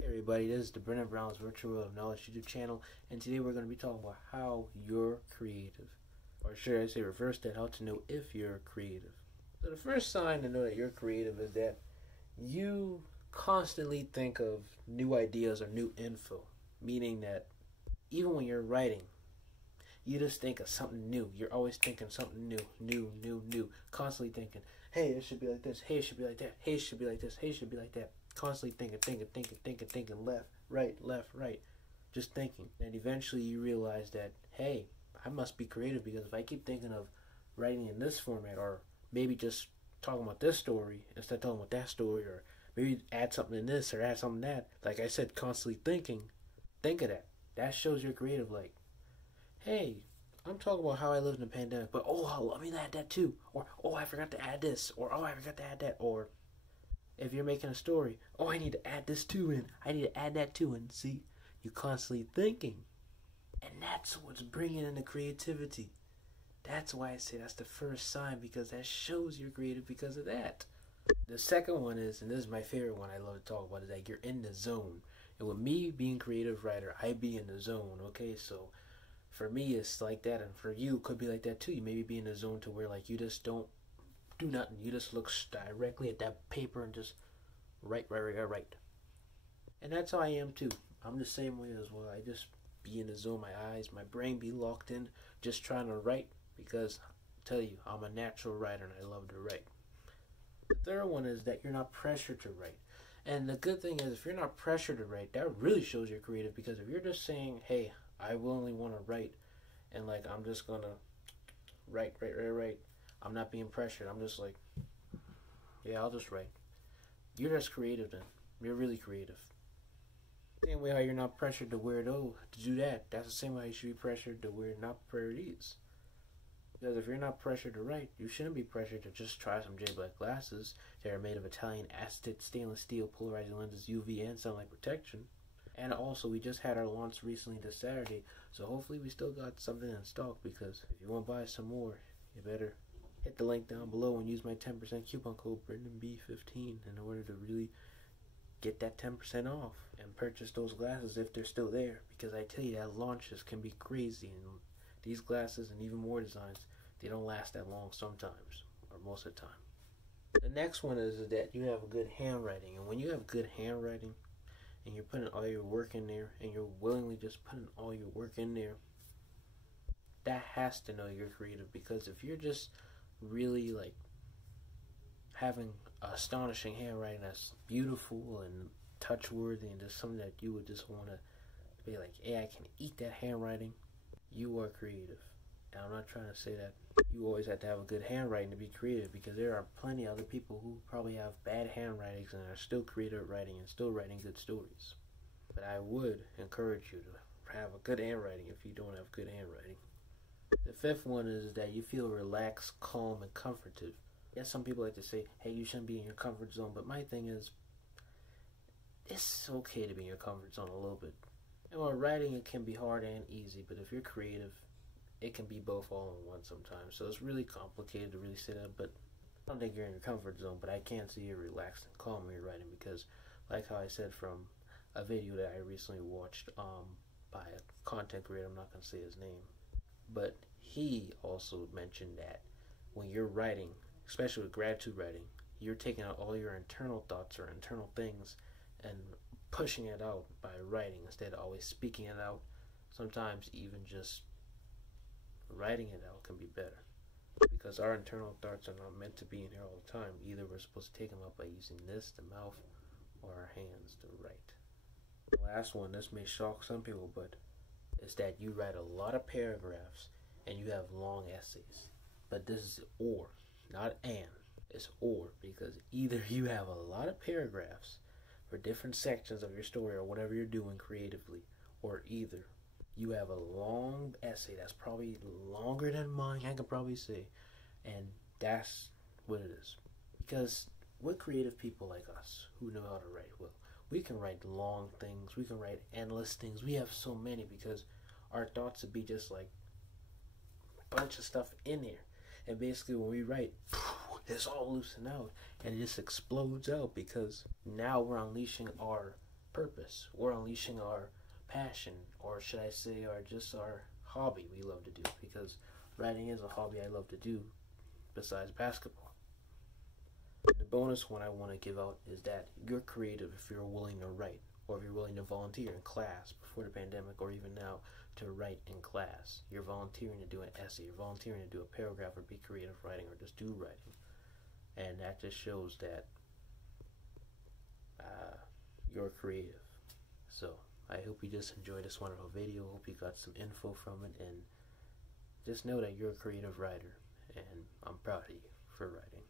Hey everybody, this is the Brennan Brown's Virtual World of Knowledge YouTube channel, and today we're going to be talking about how you're creative. Or should I say reverse that, how to know if you're creative. So the first sign to know that you're creative is that you constantly think of new ideas or new info. Meaning that even when you're writing, you just think of something new. You're always thinking something new. Constantly thinking, hey, it should be like this. Hey, it should be like that. Hey, it should be like this. Hey, it should be like that. Constantly thinking, left, right. Just thinking. And eventually you realize that, hey, I must be creative because if I keep thinking of writing in this format, or maybe just talking about this story instead of talking about that story, or maybe add something in this or add something in that. Like I said, constantly thinking. Think of that. That shows you're creative. Like, hey, I'm talking about how I lived in the pandemic, but oh, let me add that too. Or, oh, I forgot to add this. Or, oh, I forgot to add that. Or, if you're making a story, oh, I need to add this too in. I need to add that too in. See, you're constantly thinking. And that's what's bringing in the creativity. That's why I say that's the first sign, because that shows you're creative because of that. The second one is, and this is my favorite one I love to talk about, is that you're in the zone. And with me being creative writer, I be in the zone, okay? So for me, it's like that. And for you, it could be like that too. You maybe be in the zone to where like you just don't do nothing. You just look directly at that paper and just write. And that's how I am too. I'm the same way as well. I just be in the zone, my eyes, my brain be locked in, just trying to write because I tell you, I'm a natural writer and I love to write. The third one is that you're not pressured to write. And the good thing is if you're not pressured to write, that really shows you're creative, because if you're just saying, hey, I willingly want to write and like I'm just gonna write. I'm not being pressured. I'm just like, yeah, I'll just write. You're just creative then. You're really creative. Same way how you're not pressured to wear to do that. That's the same way you should be pressured to wear not these. Because if you're not pressured to write, you shouldn't be pressured to just try some J Black glasses that are made of Italian acetate stainless steel polarizing lenses, UV and sunlight protection. And also, we just had our launch recently this Saturday, so hopefully we still got something in stock, because if you want to buy some more, you better hit the link down below and use my 10% coupon code BrendanB15 in order to really get that 10% off and purchase those glasses if they're still there, because I tell you that launches can be crazy, and these glasses and even more designs, they don't last that long sometimes, or most of the time. The next one is that you have good handwriting, and when you have good handwriting and you're putting all your work in there and you're willingly just putting all your work in there, that has to know you're creative. Because if you're just really like having astonishing handwriting that's beautiful and touch worthy and just something that you would just want to be like, hey, I can eat that handwriting, you are creative. And I'm not trying to say that you always have to have a good handwriting to be creative, because there are plenty of other people who probably have bad handwritings and are still creative at writing and still writing good stories. But I would encourage you to have a good handwriting if you don't have good handwriting. The fifth one is that you feel relaxed, calm, and comforted. Yes, some people like to say, hey, you shouldn't be in your comfort zone, but my thing is, it's okay to be in your comfort zone a little bit. And while writing, it can be hard and easy, but if you're creative, it can be both all in one sometimes. So it's really complicated to really say that, but I don't think you're in your comfort zone, but I can see you're relaxed and calm when you're writing, because like how I said from a video that I recently watched by a content creator, I'm not going to say his name, but he also mentioned that when you're writing, especially with gratitude writing, you're taking out all your internal thoughts or internal things and pushing it out by writing instead of always speaking it out. Sometimes even just writing it out can be better, because our internal thoughts are not meant to be in here all the time. Either we're supposed to take them out by using this, the mouth, or our hands to write. The last one, this may shock some people, but it's that you write a lot of paragraphs and you have long essays. But this is or, not and. It's or, because either you have a lot of paragraphs for different sections of your story or whatever you're doing creatively, or either you have a long essay that's probably longer than mine, I can probably say, and that's what it is. Because we're creative people like us who know how to write well. We can write long things, we can write endless things. We have so many because our thoughts would be just like a bunch of stuff in there. And basically when we write, it's all loosened out and it just explodes out, because now we're unleashing our purpose. We're unleashing our passion, or should I say, our hobby we love to do, because writing is a hobby I love to do besides basketball. The bonus one I want to give out is that you're creative if you're willing to write, or if you're willing to volunteer in class before the pandemic, or even now to write in class. You're volunteering to do an essay, you're volunteering to do a paragraph, or be creative writing, or just do writing. And that just shows that you're creative. So I hope you just enjoyed this wonderful video. Hope you got some info from it, and just know that you're a creative writer, and I'm proud of you for writing.